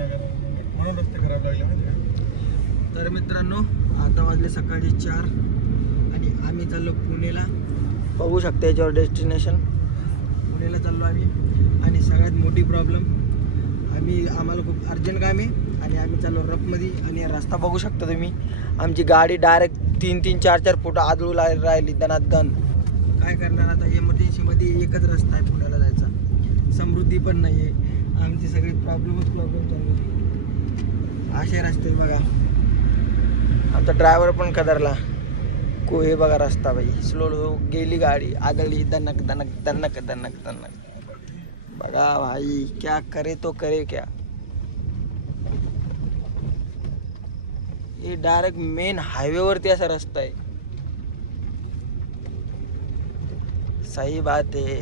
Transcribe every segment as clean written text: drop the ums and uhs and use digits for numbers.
म्हणून रस्ते खराब लागले माहिती का. तर मित्रांनो आता वाजले सकाळी 4 आणि आम्ही चाललो पुणेला. बघू शकता याच्यावर डेस्टिनेशन पुणेला चाललो आम्ही. आणि सगळ्यात मोठी प्रॉब्लेम आम्हाला खूप अर्जंट काम आहे आणि आम्ही चाललो रफमध्ये. आणि रस्ता बघू शकता तुम्ही. आमची गाडी डायरेक्ट 3-4 फूट आदळू राहिली दनादन. काय करणार आता. एमर्जन्सीमध्ये एकच रस्ता आहे पुण्याला जायचा. समृद्धी पण नाही आहे. आमची सगळी प्रॉब्लेम चालू आहे. असे रस्ते बघा. आमचा ड्रायव्हर पण कदरला. हे बघा रस्ता बाई. स्लो गेली गाडी आदळली दनक दनक दनक दनक दनक. बघा भाई क्या करे तो करे क्या. हे डायरेक्ट मेन हायवेवरती असा रस्ता आहे. सही बात आहे.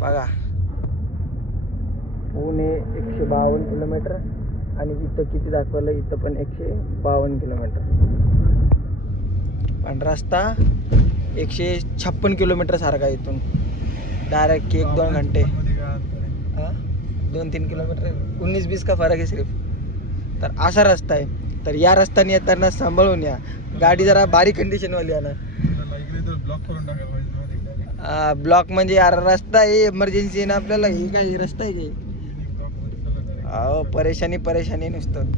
बघा पुणे 152 किलोमीटर आणि इथं किती दाखवलं. इथं पण 152 किलोमीटर. पण रस्ता 156 किलोमीटर सारखा इथून. डायरेक्ट 1-2 घंटे. 2-3 किलोमीटर 19-20 का फरक आहे सिर्फ. तर असा रस्ता आहे. तर या रस्त्याने येताना सांभाळून या. गाडी जरा बारीक कंडिशनवाली आहे ना. ब्लॉक म्हणजे यार रस्ता आहे इमर्जन्सी आहे ना आपल्याला. हे काय रस्ता आहे की. अहो परेशानी नुसतं.